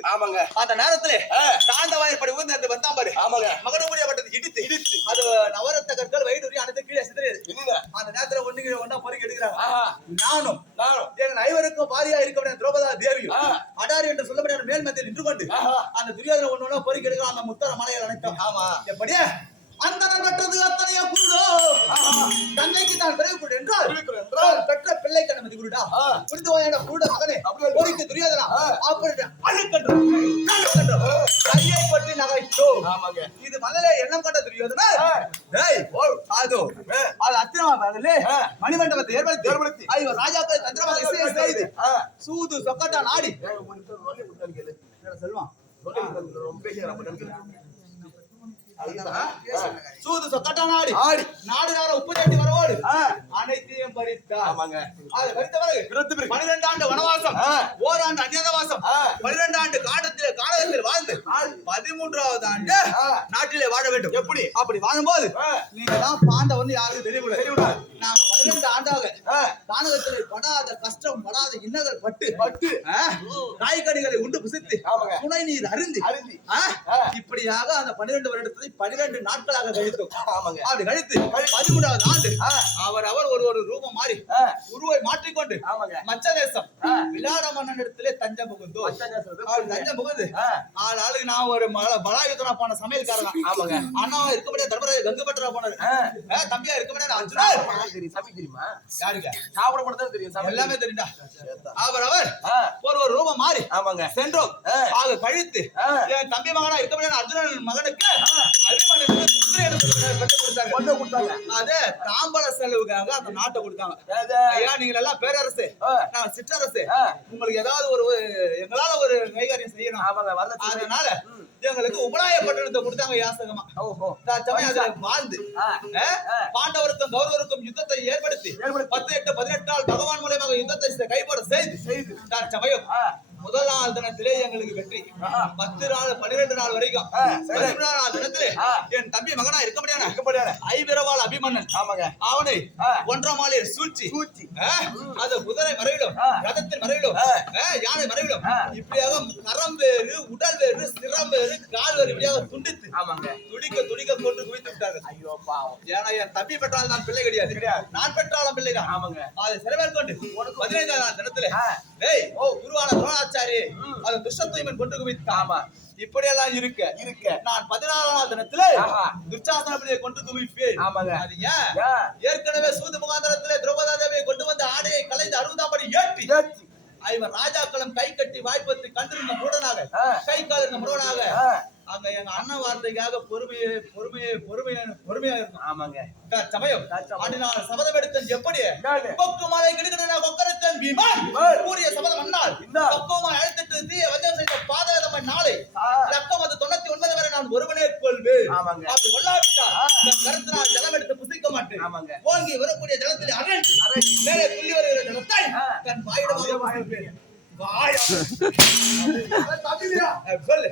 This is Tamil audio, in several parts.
வந்தது. ஆமாங்க. அந்த நேரத்துல தாண்டவாயற்படி ஊர்ந்து வந்தான் பாரு. ஆமாங்க. மகனமுடிய பட்டது இடித்து அது நவரத்த கற்கள் வயிறு அனைத்து கீழே சிதறியது. அந்த நேரத்துல ஒண்ணா பொறுக்கி எடுக்கிறாங்க. நானும் எங்கள் ஐவருக்கும் பாரியா இருக்க திரௌபதா தேவியும் அடாரி என்று சொல்லப்பட்ட மேல் மத்தியில் நின்று கொண்டு அந்த துரியோதனை ஒண்ணு பொறுக்கி எடுக்கிற அந்த முத்தர மலையில் அனைத்தோம். ஆமா எப்படியே அந்த பெற்றது அத்தனையா குருடோ தந்தைக்கு தான் பிறகு குருடு என்றால் பெற்ற பிள்ளை கணமதி குருடா புரிந்து வாயோட குருட மகனே பொறிக்கு துரியோதனா அப்படி அழுக்கன்றோம் கையை பற்றி நகைத்தோம். இது மகளே எண்ணம் கொண்ட துரியோதனா அது அத்திரமா மகளே மணிமண்டபத்தை ஏற்படுத்தி ஐவர் ராஜாக்கள் தந்திரமாக இசையை செய்து சூது சொக்கட்டா நாடி செல்வான் சூது சொக்கட்டா நாடி நாடு நகர உப்பு தேடி வரவோடு அனைத்தையும் பறித்தார். 12 ஆண்டு வனவாசம், ஓராண்டு அந்நியவாசம், 12 ஆண்டு காடகத்தில் வாழ்ந்து 13வது ஆண்டு நாட்டிலே வாழ வேண்டும். எப்படி அப்படி வாழும்போது நீங்க தான் பாண்டவன் யாருக்கு தெரியவில்லை. நாங்க 12 ஆண்டாக தானகத்தில் படாத கஷ்டம் படாத இன்னங்கள் பட்டு காய்கறிகளை உண்டு புசித்து துணை நீர் அருந்தி இப்படியாக அந்த 12 வருடத்தை 12 நாட்களாக கழித்தோம். அப்படி கழித்து 13வது ஆண்டு அவர் ஒரு ரூபம் மாறி உருவை மாற்றிக்கொண்டு மச்ச தேசம் விளையாட மன்னனிடத்திலே தஞ்சம் புகுந்தோ. தஞ்சம் புகுந்து ஆளுக்கு நான் ஒரு பலாயுத்தனா போன சமையல்காரன். அண்ணா இருக்கப்படியா தர்மராஜ கங்கு பட்டரா போனாரு. தம்பியா இருக்கப்படியா அர்ஜுனா தெரியுமா? யாருக்கு சாப்பிட மட்டும் தெரியும், எல்லாமே தெரியும்டா. அவர் ஒரு ரூபம் மாறி சென்றோம். ஆக கழித்து என் தம்பி மகனா இருக்கப்படியா அர்ஜுனன் மகனுக்கு அதே தாம்பர செலவுக்காக அந்த நாட்டை கொடுத்தாங்க. ஐயா நீங்க எல்லாம் பேரரசு, நான் சிற்றரசு, உங்களுக்கு ஏதாவது ஒரு எங்களால ஒரு கைகாரியம் செய்யணும். அதனால எங்களுக்கு உபலாய பட்டணத்தை கொடுத்தாங்க யாசகமா. வாழ்ந்து பாண்டவருக்கும் கௌரவருக்கும் யுத்தத்தை ஏற்படுத்தி 18 நாள் பகவான் மூலமாக யுத்தத்தை கைப்பட செய்து சமயம் முதல் நாள் தினத்திலே எங்களுக்கு வெற்றி. 12 நாள் வரைக்கும் 13 நாள் தினத்திலே என் தம்பி மகனா இருக்கப்படியான ஐவிரவாள் அபிமன்னன் அவனை 1 மாலையில் சூழ்ச்சி அது குதிரை மறைவிலும் ரதத்தின் மறைவிலும் யானை மறைவிலும் இப்படியாக கரம் வேறு உடல் வேறு சிரம் வேறு கால் வேறு இப்படியாக துண்டித்து துடிக்க கொண்டு குவித்து விட்டார்கள். ஐயோ பாவம். ஏன்னா என் தம்பி பெற்றால் நான் பிள்ளை கிடையாது, நான் பெற்றாலும் பிள்ளை தான். அதை சிறமேற்கொண்டு 15 நாள் தினத்திலே குருவான துரோணாச்சாரி அது துஷ்டத்துவன் கொண்டு குவித்தாமா. இப்படியெல்லாம் இருக்க நான் 14 நாள் தினத்திலே துர்ச்சாசனப்படியை கொண்டு குவிப்பேன். அது ஏற்கனவே சூது முகாந்தரத்திலே திரௌபதா தேவியை கொண்டு வந்து ஆடையை கலைந்து 60ஆம் படி ஏற்றி ஐவர் ராஜாக்களும் கை கட்டி வாய்ப்பத்து கண்டிருந்த முருடனாக கை காலிருந்த முருடனாக அங்க எங்க அண்ணன் வார்த்தைக்காக பொறுமையா இருக்கும். சமயம் அன்னால் சபதம் எடுத்தன் எப்படி கொக்கு மாலை கிடுகிட கொக்கரத்தன் பீமான் கூறிய சபதம் அண்ணால் கொக்கோமா அழைத்துட்டு தீய வஞ்சம் செய்த பாதகதமை நாளை லக்கம் அது 99 வரை நான் ஒருவனே கொள்வேன். அப்படி கொள்ளாவிட்டால் கருத்தினால் ஜலம் எடுத்து புசிக்க மாட்டேன். ஓங்கி வரக்கூடிய ஜலத்தில் அரைந்து மேலே துள்ளி வருகிற ஜலத்தை தன் வாயிடமாக சொல்லு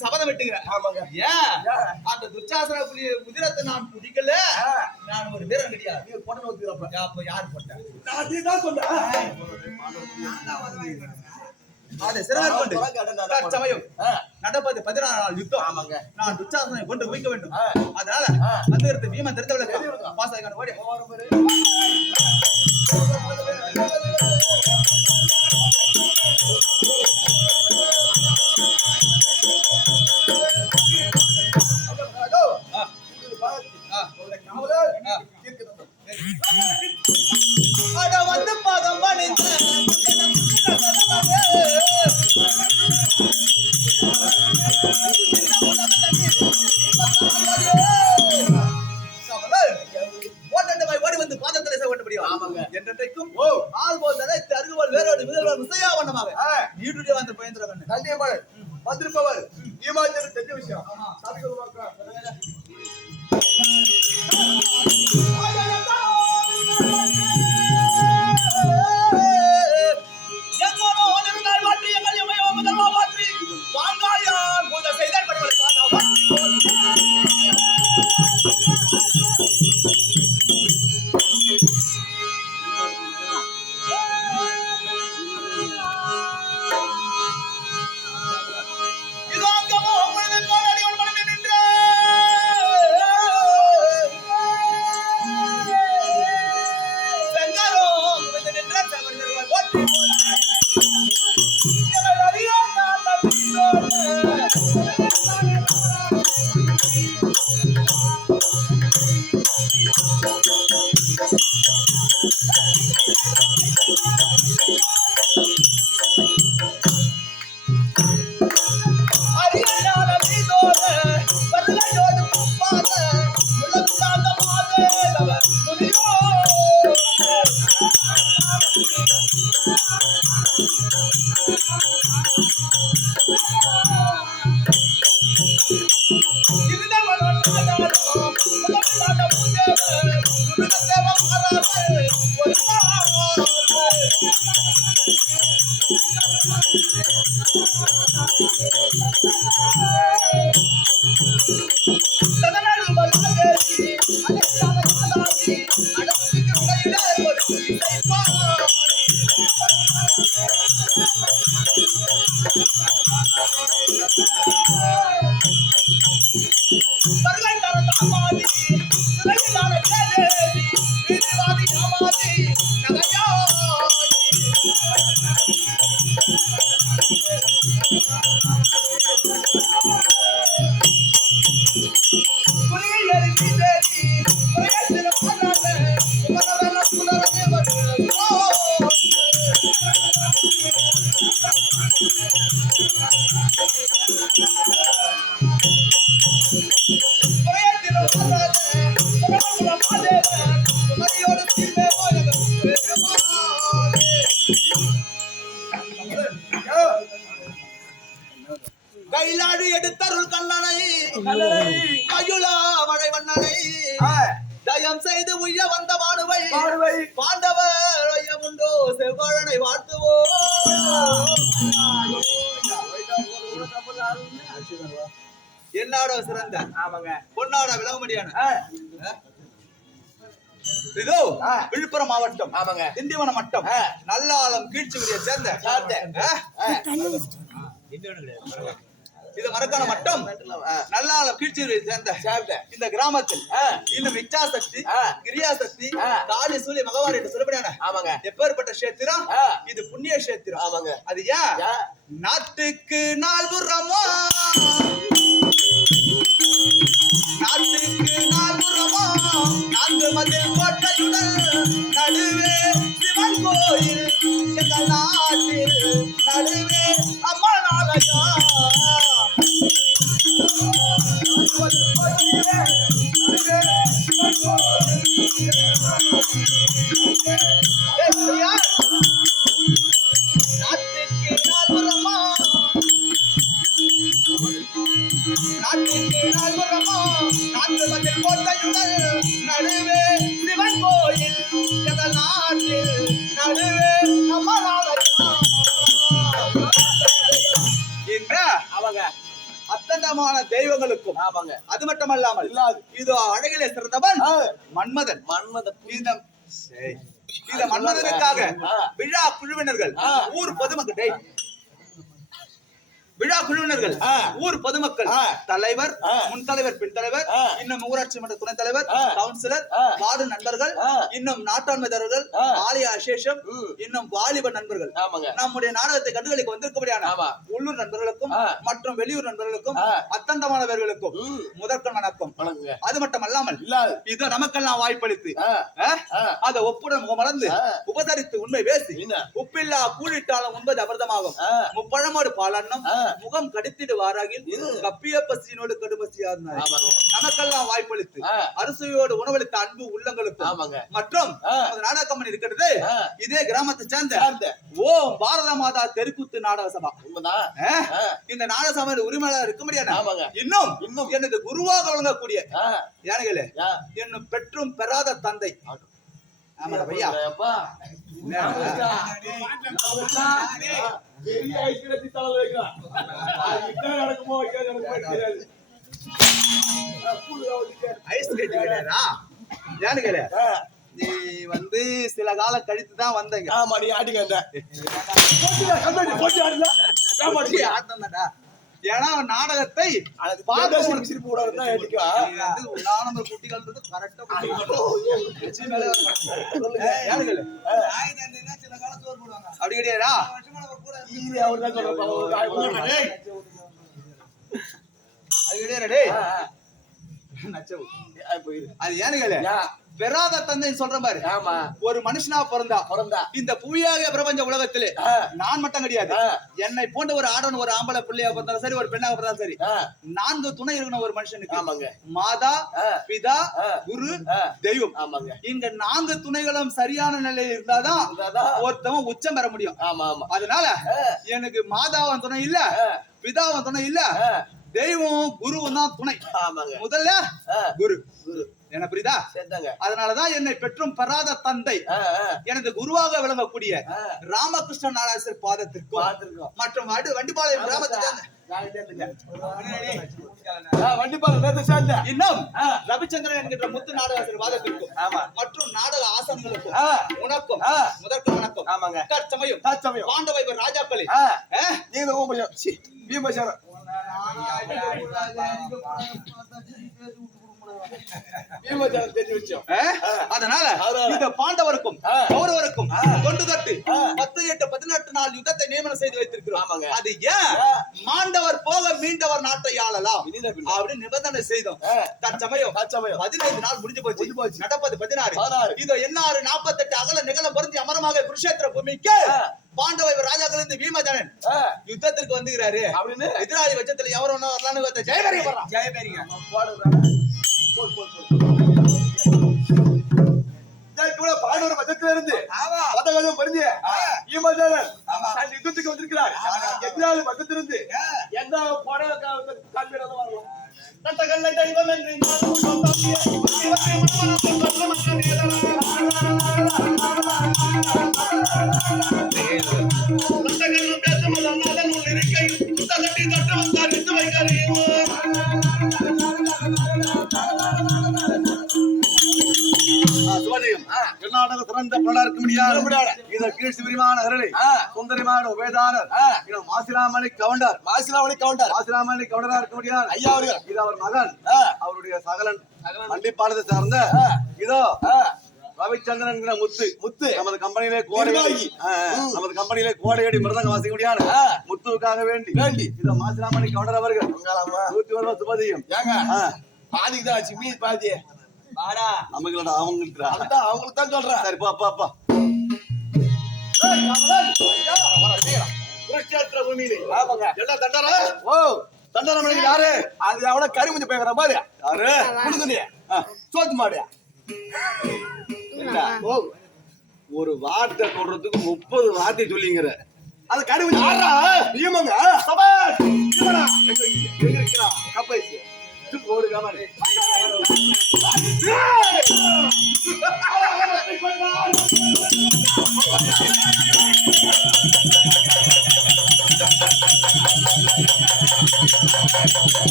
சபதம் விட்டுக்கிறேன். அந்த துர்ச்சாசன உதிரத்தை நான் குடிக்கல, நான் ஒரு வீரன் கிடையாது. யாரு போட்டேன் நடப்பது 16 நாள் யுத்தம். நான் துர்ச்சாசனை கொண்டு குவிக்க வேண்டும். அதனால வந்து பீமன் தெரிந்தவளுக்கு பாசகான ஓடி வந்து பாதம் ஓடி வந்து பாதத்தில் செய்ய முடியும் என்றைக்கும் ஆள் போல் நினைத்து அருகுவாள் வேறோடு விதல்வாள் விசையா வண்ணமாக நீடுடைய வந்து பயந்துட வேண்டும். கண்டிப்பாக வந்திருப்பவர் ஈமாச்சர் தெரிஞ்ச விஷயம். கைலாடு எடுத்தருள் கண்ணனை மயுளா மழை வண்ணனை தயம் செய்து உய்ய வந்த மானுவை பாண்டவர் ஐயமுண்டோ செவ்வாழனை வாழ்த்துவோம். என்னாடோ சிறந்த பொன்னாட விளங்கும்படியான இதோ விழுப்புரம் மாவட்டம் திண்டிவனம் மட்டம் நல்லாளம் கீழ்ச்சியை சேர்ந்த இது மரக்கான மட்டம் நல்லாளம் கீழ்ச்சியை சேர்ந்த இந்த கிராமத்தில் இன்னும் இச்சாசக்தி கிரியாசக்தி காளி சூரிய மகவாரி என்று சொல்லப்படியான எப்பேற்பட்ட கஷேத்திரம் இது புண்ணிய கஷேத்திரம். அது ஏன் நாட்டுக்கு நால்புறமோ நாட்டுக்கு நால்புறமோ நான்கு மதில் கோட்டையுடன் நடுவே சிவன் கோயில் எங்கள் நாட்டில் நடுவே அம்மா நாளையா நடுவே சிவன் கோயில் எங்கள் நாட்டில் நடுவே அத்தண்டமான தெய்வங்களுக்கும் அது மட்டுமல்லாமல் இதோ அழகிலே சிறந்தவன் மன்மதன். இந்த மன்மதனுக்காக விழா குழுவினர்கள் ஊர் பொதுமக்கள் ஊர் பொதுமக்கள் தலைவர் முன் தலைவர் பின் தலைவர் இன்னும் ஊராட்சி மன்ற துணைத் தலைவர் கவுன்சிலர் வார்டு நண்பர்கள் இன்னும் நாட்டாண்மைதாரர்கள் ஆலய அசேஷம் இன்னும் வாலிப நண்பர்கள் நம்முடைய நாடகத்தை கண்டுகளிக்க வந்திருக்கபடியான உள்ளூர் நண்பர்களுக்கும் மற்றும் வெளியூர் நண்பர்களுக்கும் அத்தண்டமானவர்களுக்கும் முதற்கண் வணக்கம். அது மட்டும் அல்லாமல் இது நமக்கெல்லாம் வாய்ப்பளித்து அதை ஒப்புடன் முகமறந்து உபசரித்து உண்மை பேசி உப்பில்லா கூழிட்டாலும் உண்பது அமிர்தமாகும் முப்பழமோடு பாலன்னம் முகம் கடித்திடுவாராகில் கப்பிய பசியினோடு கடுபசியார் நமக்கெல்லாம் வாய்ப்பளித்து அரிசியோடு உணவளித்த அன்பு உள்ளங்களுக்கும் மற்றும் நாடக கம்பெனி இருக்கிறது இதே கிராமத்தை சேர்ந்த ஓம் பாரத மாதா தெருக்கூத்து நாடக சபா. இந்த நாடக சபை உரிமையாளர் இருக்க முடியாது. இன்னும் எனது குருவாக வழங்கக்கூடிய யானைகளே என்னும் பெற்றும் பெறாத தந்தை பையா நீ வந்து சில காலம் கழித்து தான் வந்தீங்க. ஏன்னா நாடகத்தை சிரிப்பு குட்டிகள் அப்படி கிடையாதா? அது கிடையாது அது ஏனுங்களே பெறாத தந்தை சொல்ற மாதிரி ஒரு மனுஷனா பிறந்தா இந்த புவியாக பிரபஞ்ச உலகத்திலே நான் மட்டும் கிடையாது. என்னை போன்ற ஒரு ஆடவன் ஒரு ஆம்பளை பிள்ளையா பிறந்தாலும் சரி, ஒரு பெண்ணாக பிறந்தாலும் சரி, 4 துணை இருக்கணும் ஒரு மனுஷனுக்கு. மாதா, பிதா, குரு, தெய்வம். இந்த 4 துணைகளும் சரியான நிலையில் இருந்தாதான் ஒருத்தவன் உச்சம் பெற முடியும். அதனால எனக்கு மாதாவன் துணை இல்ல, பிதாவன் துணை இல்ல, தெய்வம் குருவும் தான் துணை. முதல்ல குரு என்ன புரியுதா? அதனாலதான் என்னை பெற்றும் பெறாத தந்தை எனது குருவாக விளங்கக்கூடிய ராமகிருஷ்ண நாராயணர் பாதத்திற்கும் மற்றும் வண்டிப்பாளையம் கிராமத்தில் இன்னும் ரவிச்சந்திரன் என்கின்ற முத்து நாடகாசர் வாதத்திற்கும் மற்றும் நாடக ஆசனங்களுக்கும் உனக்கும் முதற்கும் வணக்கம். தற்சமயம் பாண்டவை ராஜாக்களே அதனால இந்த பாண்டவருக்கும் கௌரவருக்கும் தொண்டு தட்டு 10-8-18 நாள் யுத்தத்தை நியமனம் செய்து வைத்திருக்கிறோம். அது ஏன் மாண்டவர் போக மீண்டவர் நாட்டை ஆளலாம் அப்படின்னு நிபந்தனை செய்தோம். தற்சமயம் 15 நாள் முடிஞ்சு போச்சு. நடப்பது 16. இதோ என்னாறு 48 அகல நிகழ பொருந்தி அமரமாக குருஷேத்திர பூமிக்கு பாண்டவ ராஜாக்கள் இருந்து பீமதனன் யுத்தத்திற்கு வந்துகிறாரு அப்படின்னு எதிராளி பட்சத்துல எவரும் வரலான்னு ஜெயபேரிங்க பாண்டவர் பட்சத்துல இருந்து பதகம் பொருந்திய பீமதனன் யுத்தத்துக்கு வந்திருக்கிறார். எதிராளி பட்சத்திலிருந்து எந்த கால்வீரம் வரலாம் தட்டகல்ல தெய்வம் என்று கர்நாடக சிறந்த பலருக்கு முடியாது இந்த கீழ்ச்சி விரிவான அருளை சுந்தரமான உபேதாரர் மாசிலாமணி கவுண்டர் கவுண்டரா இருக்க முடியாது ஐயா அவர்கள். இது அவர் மகன், அவருடைய சகலன் கண்டிப்பானதை சார்ந்த இதோ ரவிச்சந்திரன் முத்து நமது கம்பெனியிலே கோடையடி மிருதங்க வாசிக்க முடியாது முத்துவுக்காக வேண்டி இதோ மாசிலாமணி கவுண்டர் அவர்கள் 101 வருஷம் சுபதியும் பாதிக்குதான் ஆச்சு. மீது பாதி நமக்கு அவங்களுக்கு தான் சொல்றேன். சரி பாப்பா யாரு அது அவன கறி முஞ்சு பேசுற மாதிரி யாரு சோத்து மாடியா ஒரு வார்த்தை சொல்றதுக்கு 30 வார்த்தை சொல்லிங்கிற அது கறி முஞ்சு கப்பைச்சு ஓடு காமி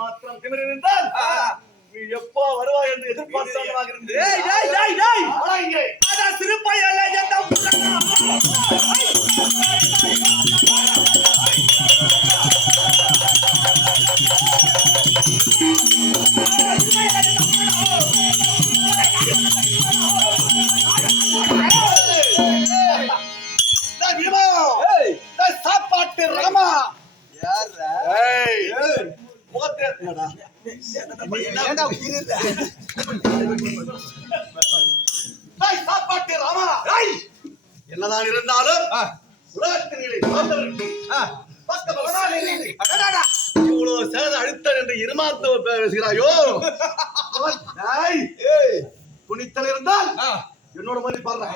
மாத்திரம் திமிரிருந்தால் நீ எப்போ வருவாய் என்று எதிர்பார்த்தவனாக இருந்தேன். சாப்பாட்டு ராமா சாப்பாட்டு ராமா என்னதான் இருந்தாலும் இவ்வளவு சேத அழுத்தம் என்று இருமாத்தவ பேசுகிறாயோ துணித்தல் இருந்தால் என்னோட மாதிரி பாருங்க.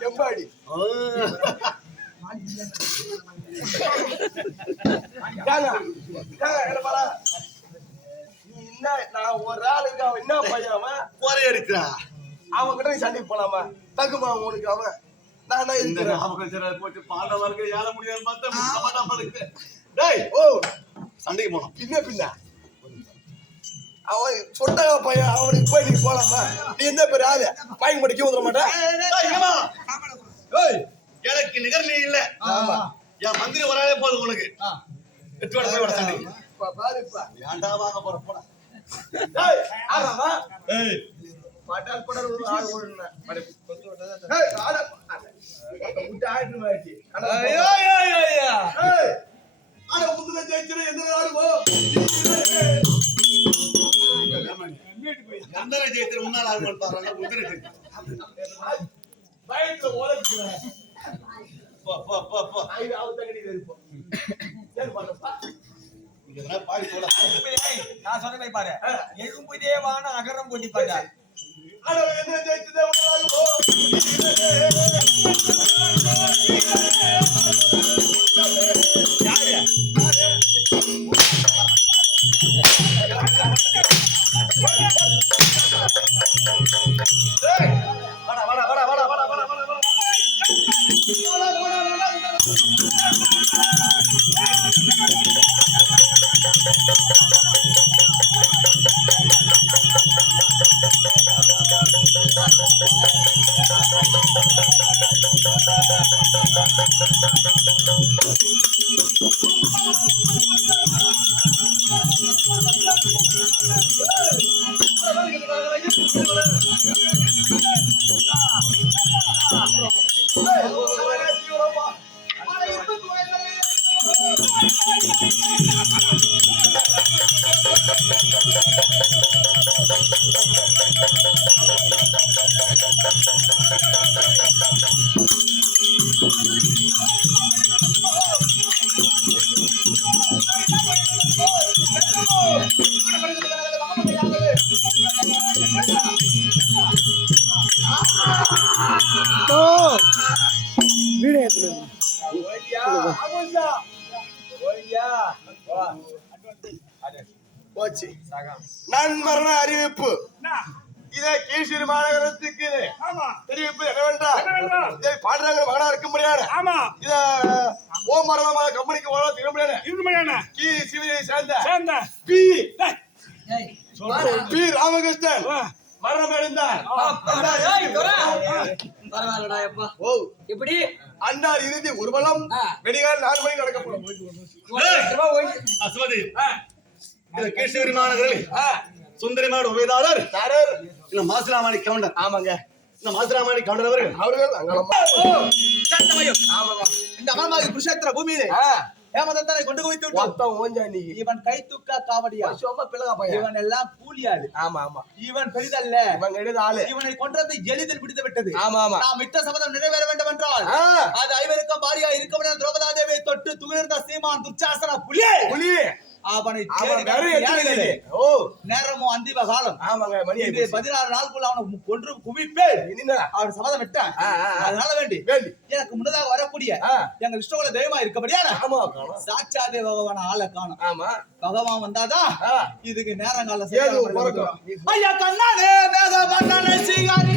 செம்பாடி நான் ஒரு ஆளுக்கு அவன் என்ன பையன் அவன் குறை எடுக்கிறா அவன் கிட்ட சண்டைக்கு போலாமா தகுமா உனக்கு அவன் நான் போட்டு பாடுறவர்களுக்கு ஏழ முடியாது பார்த்தா டேய் ஓ சண்டைக்கு போனோம் பின்ன அவன் சொட்டக பையன் அவனுக்கு போய் நீ போலாமா நீ எந்த பேர் ஆளு பையன் படிக்க வந்துட மாட்டேன் எனக்கு நிகர் நீ இல்ல என் மந்திரி வராதே போதும் உனக்கு எட்டு போய் வர சண்டைக்கு பாருப்பா ஏன்டா வாங்க போற போடா ஆறாமா பட்டால் கூட ஒரு ஆள் ஓடுன ஏய் ஆட முட்டை ஆயிட்டு மாட்டி ஐயோ ஐயோ ஐயோ ஏய் ஆட முதுல ஜெயிச்சிரு எந்த ஆடுவோ நந்தன ஜெயித்திர முன்னாள் ஆள் பாருங்க முதிரை பைக்ல ஓடுறேன் போ போ போ போ ஐ ஆவு தங்கடி இருப்போம் சரி பாருப்பா இங்க பாடி போடா நான் சொன்னதை பாரு எழும்பு தேவான அகரம் கொட்டி பாட்டா ஆட என்ன ஜெயிச்சதே உனக்கு யாரு வாடா வாடா வாடா வாடா வாடா வாடா வாடா போச்சு நண்பர்ன அறிவிப்பு இதே கீழ்சிறு மாநகரத்துக்கு தெரிவிப்பு என்னவென்றால் இதை பாடுறாங்க மகனா இருக்க முடியாது இத ஓமரமா கம்பெனிக்கு இருக்க முடியாது கீ சிவியை சேர்ந்த பி ராமகிருஷ்ணன் மரணம் அடைந்தார் இப்படி அன்னார் இறுதி ஊர்வலம் வெடிகால் 4 மணிக்கு நடக்கப்படும் அஸ்வதி இது கேசவரி மாநகரில் சுந்தரிமாடு உபயதாரர் இல்ல மாசிராமணி கவுண்டர் ஆமாங்க இந்த மாசிராமணி கவுண்டர் அவர்கள் இந்த அமர்மாதி குருஷேத்திர பூமியிலே ஏமதந்தனை கொண்டு குவித்து மொத்தம் ஓஞ்சா நீ இவன் கை துக்கா காவடியா சும்மா பிளகா பையன் இவன் எல்லாம் கூலியாடு ஆமா ஆமா இவன் பெரிதல்ல இவன் எடுத்த ஆளு இவனை கொன்றது எளிதில் பிடித்து விட்டது ஆமா ஆமா நாம் விட்ட சபதம் நிறைவேற வேண்டும் என்றால் அது ஐவருக்கும் பாரியா இருக்க முடியாது திரௌபதா தேவியை தொட்டு துகிர்ந்த சீமான் துர்ச்சாசன புலி அவனை நேரமும் அந்திம காலம் ஆமாங்க மணி 16 நாளுக்குள்ள அவனை கொன்று குவிப்பேன் அவன் சபதம் விட்டான் அதனால வேண்டி எனக்கு முன்னதாக வரக்கூடிய எங்க விஷ்ணுகுல தெய்வமா இருக்கபடியா சாட்சாதே பகவான ஆளை காணும் ஆமா பகவான் வந்தாதான் இதுக்கு நேரங்கால ஏது ஐயா கண்ணானே வேக பண்ணானே சீகாரி